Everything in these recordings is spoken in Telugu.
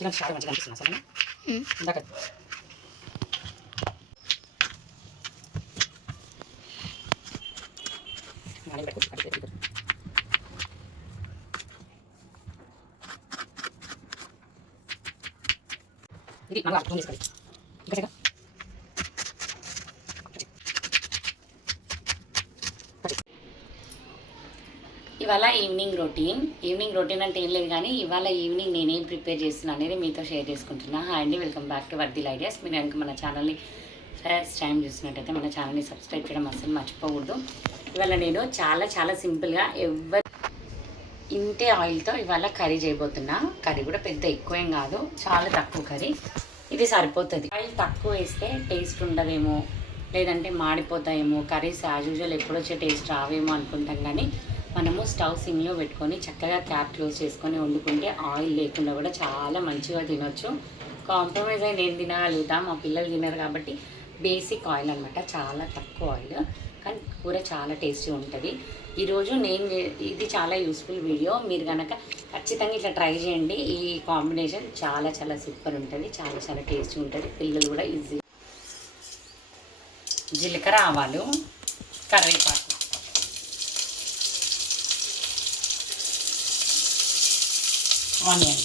ఇలా చాలా మంచిగా అనిపిస్తుంది సరేనా ఇందాక ఇది మనం అర్థం చేసుకోవాలి ఇంకా ఇవాళ ఈవినింగ్ రొటీన్ అంటే ఏం లేదు కానీ ఇవాళ ఈవినింగ్ నేనేం ప్రిపేర్ చేస్తున్నా అనేది మీతో షేర్ చేసుకుంటున్నా. హాయ్ అండి, వెల్కమ్ బ్యాక్ టు వర్దిల్ ఐడియాస్. మీరు కనుక మన ఛానల్ని ఫస్ట్ టైం చూసినట్టయితే మన ఛానల్ని సబ్స్క్రైబ్ చేయడం అసలు మర్చిపోకూడదు. ఇవాళ నేను చాలా సింపుల్గా ఇంటే ఆయిల్తో ఇవాళ కర్రీ చేయబోతున్నా. కర్రీ కూడా పెద్ద ఎక్కువేం కాదు, చాలా తక్కువ కర్రీ, ఇది సరిపోతుంది. ఆయిల్ తక్కువ వేస్తే టేస్ట్ ఉండదేమో, లేదంటే మాడిపోతాయేమో, కర్రీస్ యాజ్ యూజువల్ ఎప్పుడు వచ్చే టేస్ట్ రావేమో అనుకుంటాం. కానీ మనము స్టవ్ సిమ్లో పెట్టుకొని చక్కగా క్యాప్ క్లోజ్ చేసుకొని వండుకుంటే ఆయిల్ లేకుండా కూడా చాలా మంచిగా తినొచ్చు. కాంప్రమైజ్ అయిన నేను తినగలుగుతాం, మా పిల్లలు తినరు కాబట్టి బేసిక్ ఆయిల్ అనమాట, చాలా తక్కువ ఆయిల్, కానీ కూర చాలా టేస్టీ ఉంటుంది. ఈరోజు ఇది చాలా యూస్ఫుల్ వీడియో. మీరు కనుక ఖచ్చితంగా ఇట్లా ట్రై చేయండి. ఈ కాంబినేషన్ చాలా సూపర్ ఉంటుంది, చాలా టేస్టీ ఉంటుంది. పిల్లలు కూడా ఈజీ. జీలకర్ర, ఆవాలు, కరివేపాకు, ఆనియన్,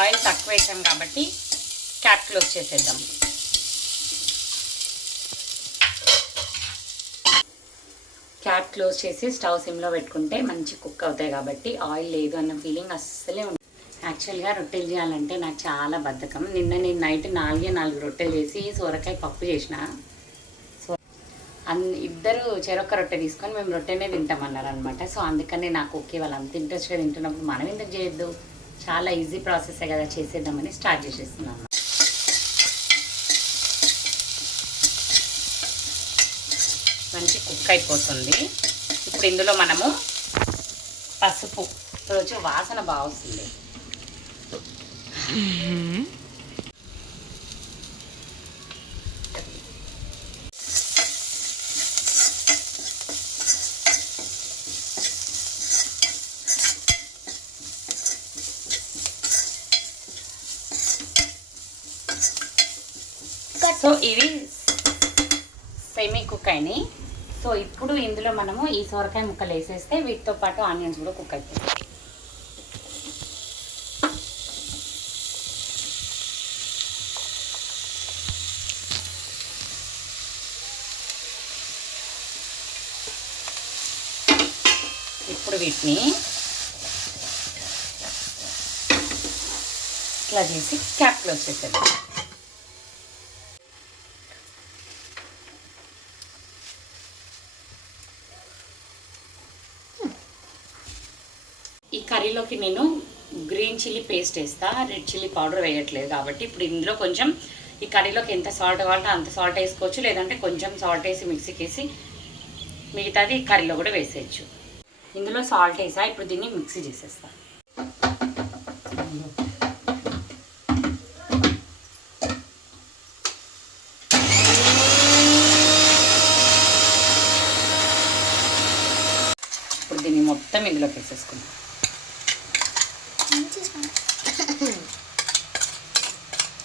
ఆయిల్ తక్కువ వేసాం కాబట్టి క్యాప్ క్లోజ్ చేసేద్దాం. క్యాప్ క్లోజ్ చేసి స్టవ్ సిమ్లో పెట్టుకుంటే మంచి కుక్ అవుతాయి కాబట్టి ఆయిల్ లేదు అన్న ఫీలింగ్ అస్సలే ఉంటుంది. యాక్చువల్గా రొట్టెలు చేయాలంటే నాకు చాలా బద్ధకం. నిన్న నేను నైట్ 4 రొట్టెలు చేసి సొరకాయ పప్పు చేసిన. ఇద్దరు చెరొక్క రొట్టె తీసుకొని మేము రొట్టెనే తింటామన్నారు అనమాట. సో అందుకని నాకు ఓకే, వాళ్ళు అంత ఇంట్రెస్ట్గా తింటున్నప్పుడు మనం ఎందుకు చేయొద్దు, చాలా ఈజీ ప్రాసెసే కదా, చేసేద్దామని స్టార్ట్ చేసేస్తున్నాను. మంచి కుక్ అయిపోతుంది. ఇప్పుడు ఇందులో మనము పసుపు, రోజు వాసన బాగా వస్తుంది. సో ఇవి సెమీ కుక్ అయినాయి. సో ఇప్పుడు ఇందులో మనము ఈ సొరకాయ ముక్కలు వేసేస్తే వీటితో పాటు ఆనియన్స్ కూడా కుక్ అయిపోతాయి. ఇప్పుడు వీటిని ఇట్లా చేసి క్యాప్ క్లోజ్ చేసేద్దాం. ఈ కర్రీలోకి నేను గ్రీన్ చిల్లీ పేస్ట్ వేస్తా, రెడ్ చిల్లీ పౌడర్ వేయట్లేదు కాబట్టి ఇప్పుడు ఇందులో కొంచెం ఈ కర్రీలోకి ఎంత సాల్ట్ కావాలంటే అంత సాల్ట్ వేసుకోవచ్చు, లేదంటే కొంచెం సాల్ట్ వేసి మిక్సీకి వేసి మిగతాది కర్రీలో కూడా వేసేయచ్చు. ఇందులో సాల్ట్ వేసా, ఇప్పుడు దీన్ని మిక్సీ చేసేస్తా. ఇప్పుడు దీన్ని మొత్తం ఇందులోకి వేసేసుకుందాం.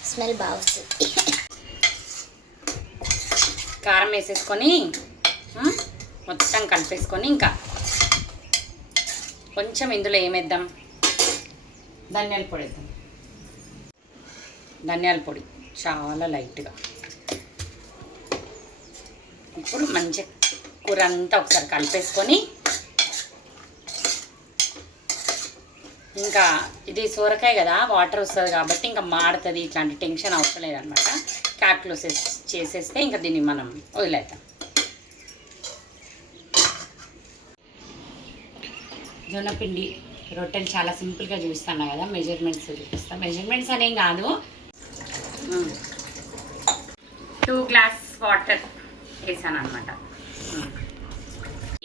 స్మెల్ బాగా వస్తుంది. కారం వేసేసుకొని మొత్తం కలిపేసుకొని ఇంకా కొంచెం ఇందులో ఏమేద్దాం, ధనియాల పొడి వేద్దాం. ధనియాల పొడి చాలా లైట్గా. ఇప్పుడు మంచిగా కూర అంతా ఒకసారి కలిపేసుకొని, ఇంకా ఇది సొరకాయ కదా వాటర్ వస్తుంది కాబట్టి ఇంకా మాడుతుంది, ఇట్లాంటి టెన్షన్ అవసరం లేదనమాట. క్యాప్ క్లోజ్ చేసేస్తే ఇంకా దీన్ని మనం వదిలేద్దాం. జొన్నపిండి రొట్టెలు చాలా సింపుల్గా చూపిస్తాను కదా, మెజర్మెంట్స్ చూపిస్తాను. మెజర్మెంట్స్ అనేం కాదు, 2 గ్లాస్ వాటర్ వేసాను అనమాట.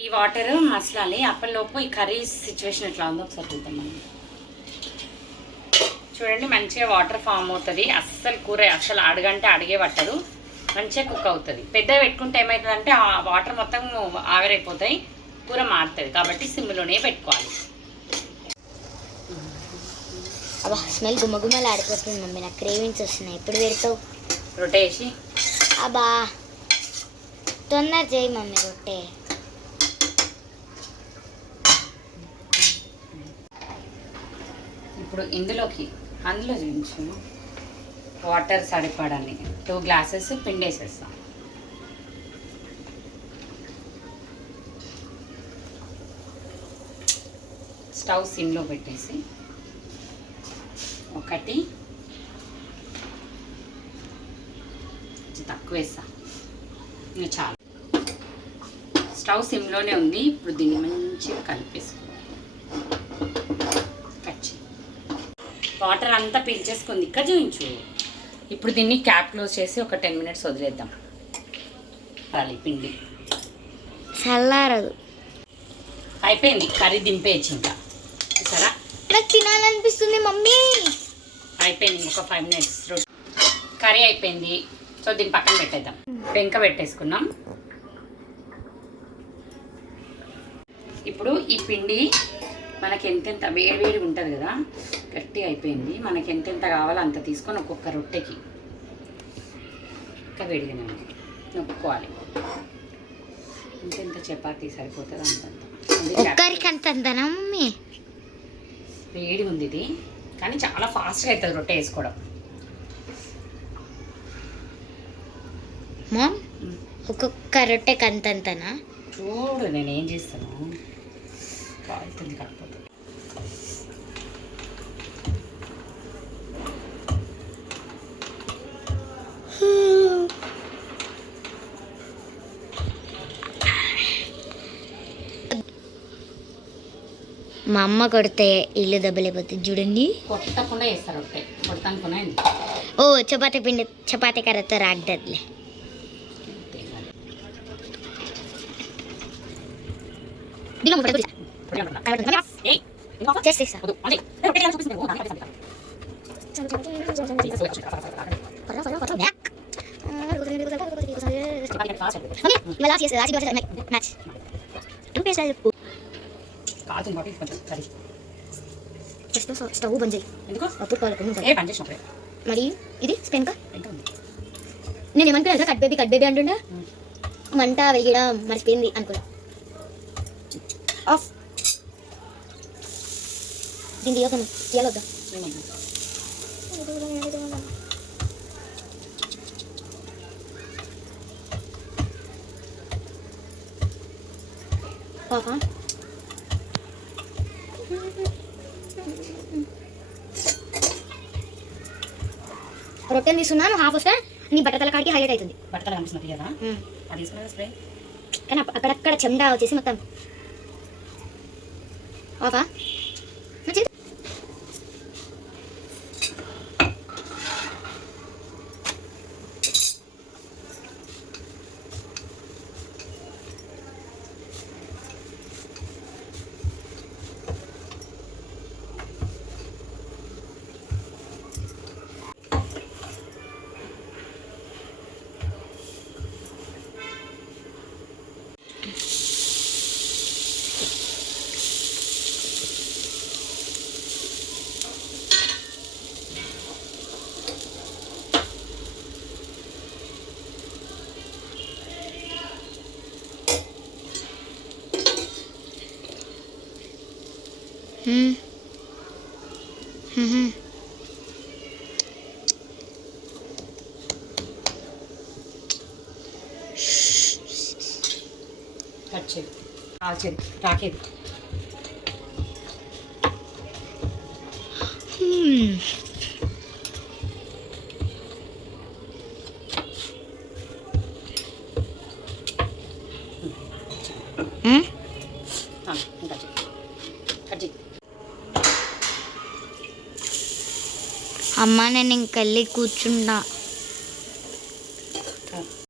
ఈ వాటర్ మసలాలి. అప్పటిలోపు ఈ కర్రీ సిచ్యువేషన్ ఎట్లా ఉందో ఒకసారి చూద్దాం మనం. చూడండి మంచిగా వాటర్ ఫామ్ అవుతుంది. అస్సలు కూర అస్సలు అడగంటే అడిగే పట్టదు, మంచిగా కుక్ అవుతుంది. పెద్దగా పెట్టుకుంటే ఏమవుతుందంటే ఆ వాటర్ మొత్తం ఆవిరైపోతాయి, కూర మారుతుంది. కాబట్టి సిమ్లోనే పెట్టుకోవాలి. అబ్బా స్మెల్ గుమ్మగుమ్మలు ఆడిపోతుంది మమ్మీ, నాకు క్రేవింగ్స్ వస్తున్నాయి. ఎప్పుడు పెడతావు రొట్టె వేసి? అబ్బా తొందర చేయి మమ్మీ రొట్టె. ఇప్పుడు ఇందులోకి అందులో చూపించు వాటర్ సరిపడాలి. 2 గ్లాసెస్ పిండి వేసేస్తాం. స్టవ్ సిమ్లో పెట్టేసి ఒకటి తక్కువ వేస్తా, ఇంకా చాలు. స్టవ్ సిమ్లోనే ఉంది. ఇప్పుడు దీన్ని మంచిగా కలిపేసుకోవాలి. వాటర్ అంతా పీల్చేసుకుంది. ఇక్కడ చూపించు. ఇప్పుడు దీన్ని క్యాప్ క్లోజ్ చేసి ఒక 10 మినిట్స్ వదిలేద్దాం. రాలి పిండి చల్లారదు. అయిపోయింది, కర్రీ దింపేయచ్చు. ఇంకా సరే నాకు తినాలనిపిస్తుంది మమ్మీ. అయిపోయింది, ఒక 5 మినిట్స్. కర్రీ అయిపోయింది. సో దీన్ని పక్కన పెట్టేద్దాం. పెంక పెట్టేసుకున్నాం. ఇప్పుడు ఈ పిండి మనకి ఎంతెంత వేడివేడిగా ఉంటుంది కదా, గట్టిగా అయిపోయింది. మనకి ఎంతెంత కావాలో అంత తీసుకొని ఒక్కొక్క రొట్టెకి ఇంకా వేడిగానే నొక్కుకోవాలి. ఇంకెంత చపాతీ సరిపోతుంది అంతంత. ఒక్కరికి అంతంతనా మమ్మీ? వేడిగా ఉంది ఇది, కానీ చాలా ఫాస్ట్గా అవుతుంది రొట్టె వేసుకోవడం. మామ్ ఒక్కొక్క రొట్టెకి అంతంతనా? చూడు నేను ఏం చేస్తాను, కాలుతుంది కాకపోతే. మా అమ్మ కొడితే ఇల్లు దెబ్బలేకపోతుంది చూడండి. కొట్టకుండా వేస్తారు రొట్టె, కొడతానుకున్నా. ఓ చపాతీ పిండి చపాతీ కర్రతో రాడ్డదులే. స్టవ్ బంద్ చేయి. మరి ఇది స్పెన్కా? నేను ఏమనుకున్నా కట్ బేబీ అంటుండే, మంట వేయడం మర్చిపోయింది అనుకున్నా. ఆఫ్. దీన్ని తీయాలొద్దా? పాపా రొట్టెలు తీసుకున్నాను, హాఫ్ వస్తే నీ బట్టతల కాడికి హైలైట్ అవుతుంది. బట్టలు కనిపిస్తున్నట్టు కదా, అది తీసుకున్నా స్ప్రే. కానీ అక్కడక్కడ చెండా వచ్చేసి మొత్తం ఆఫా. కట్ చేయి, కాల్చేది, రాకేది. అమ్మ నేను ఇంకెళ్ళి కూర్చుంటా.